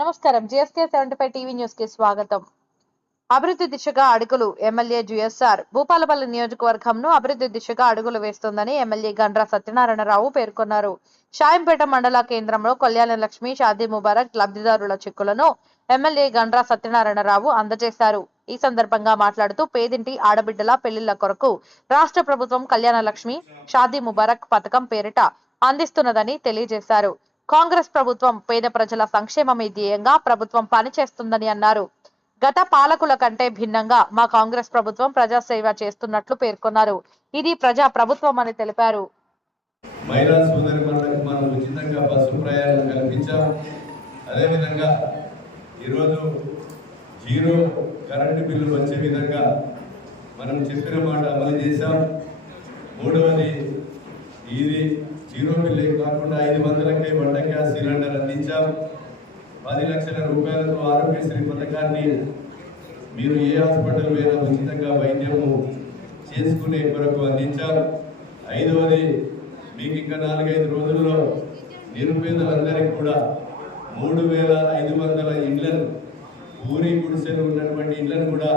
నమస్కారం. GSK seventy five TV న్యూస్కి స్వాగతం. అభివృద్ధి దిశగా అడుగులు ఎమ్మెల్యే జిఎస్ఆర్. భూపాలపల్లి నియోజకవర్గంను అభివృద్ధి దిశగా అడుగులు వేస్తోందని ఎమ్మెల్యే గండ్ర సత్యనారాయణరావు పేర్కొన్నారు. షాయంపేట మండల కేంద్రంలో కళ్యాణ లక్ష్మి షాదీ ముబారక్ లబ్ధిదారుల చెక్కులను ఎమ్మెల్యే గండ్ర సత్యనారాయణరావు అందజేశారు. ఈ సందర్భంగా మాట్లాడుతూ పేదింటి ఆడబిడ్డల పెళ్ళిళ్ళ కొరకు రాష్ట్ర ప్రభుత్వం కళ్యాణ లక్ష్మి షాదీ ముబారక్ పథకం పేరిట అందిస్తున్నదని తెలియజేశారు. కాంగ్రెస్ ప్రభుత్వం పేద ప్రజల సంక్షేమమే ధ్యేయంగా ప్రభుత్వం పనిచేస్తుందని అన్నారు. గత పాలకుల కంటే భిన్నంగా మా కాంగ్రెస్ ప్రభుత్వం ప్రజాసేవ చేస్తున్నట్లు పేర్కొన్నారు. ఇది ప్రజా ప్రభుత్వం అని తెలిపారు. మహిళా సోదరి మనం ఉచితంగా బస్సు ప్రయాణం కల్పించాం. అదేవిధంగా ఈరోజు జీరో కరెంటు బిల్లు వచ్చే విధంగా మనం చెప్పిన మాట అమలు చేశాం. మూడవది ఇది జీరో బిల్లు కాకుండా ఐదు వందలకే వంట గ్యాస్ సిలిండర్ అందించాం. పది లక్షల రూపాయలతో ఆరోగ్యశ్రీ పథకాన్ని మీరు ఏ హాస్పిటల్ పోయినా ఉచితంగా వైద్యము చేసుకునే కొరకు అందించాం. ఐదవది మీకు ఇంకా నాలుగైదు రోజుల్లో నిరుపేదలందరికీ కూడా మూడు వేల ఐదు వందల ఇండ్లను ఊరి గుడిసెలు ఉన్నటువంటి ఇండ్లను కూడా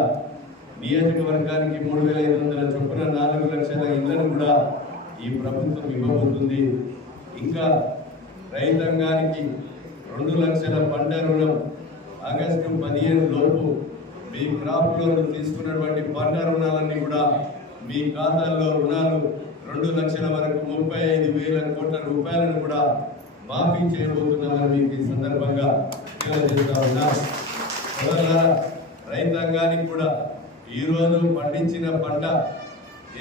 నియోజకవర్గానికి మూడు వేల ఐదు వందల చొప్పున నాలుగు లక్షల ఇండ్లను కూడా ఈ ప్రభుత్వం ఇవ్వబోతుంది. ఇంకా రైతాంగానికి రెండు లక్షల పంట రుణం ఆగస్టు పదిహేను లోపు మీ క్రాప్ లోన్ తీసుకున్నటువంటి పంట రుణాలన్నీ కూడా మీ ఖాతాల్లో రుణాలు రెండు లక్షల వరకు ముప్పై ఐదు వేల కోట్ల రూపాయలను కూడా మాఫీ చేయబోతున్నామని మీకు ఈ సందర్భంగా తెలియజేస్తా ఉన్నా. రైతాంగానికి కూడా ఈరోజు పండించిన పంట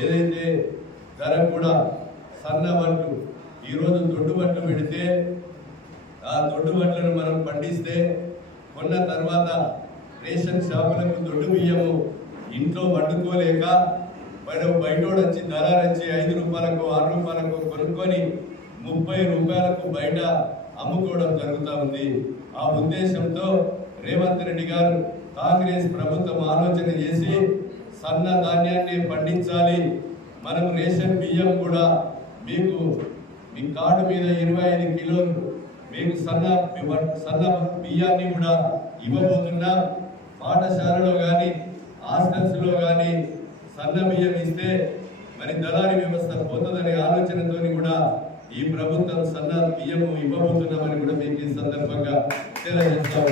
ఏదైతే ధర కూడా సన్న వడ్లు. ఈరోజు దొడ్డు వడ్లు పెడితే ఆ దొడ్డు వడ్లను మనం పండిస్తే కొన్న తర్వాత రేషన్ షాపులకు దొడ్డు బియ్యము ఇంట్లో వండుకోలేక బయట బయటోడు వచ్చి ధర వచ్చి ఐదు రూపాయలకు ఆరు రూపాయలకు కొనుక్కొని ముప్పై రూపాయలకు బయట అమ్ముకోవడం జరుగుతూ ఉంది. ఆ ఉద్దేశంతో రేవంత్ రెడ్డి గారు కాంగ్రెస్ ప్రభుత్వం ఆలోచన చేసి సన్న ధాన్యాన్ని పండించాలి. మనం రేషన్ బియ్యం కూడా మీకు మీ కార్డు మీద ఇరవై ఐదు కిలోలు మేము సన్న సన్న బియ్యాన్ని కూడా ఇవ్వబోతున్నాం పాఠశాలలో కానీ హాస్టల్స్లో కానీ సన్న బియ్యం ఇస్తే మరి దళారీ వ్యవస్థ పోతుందనే ఆలోచనతో కూడా ఈ ప్రభుత్వం సన్న బియ్యము ఇవ్వబోతున్నామని కూడా మీకు ఈ సందర్భంగా తెలియజేస్తాము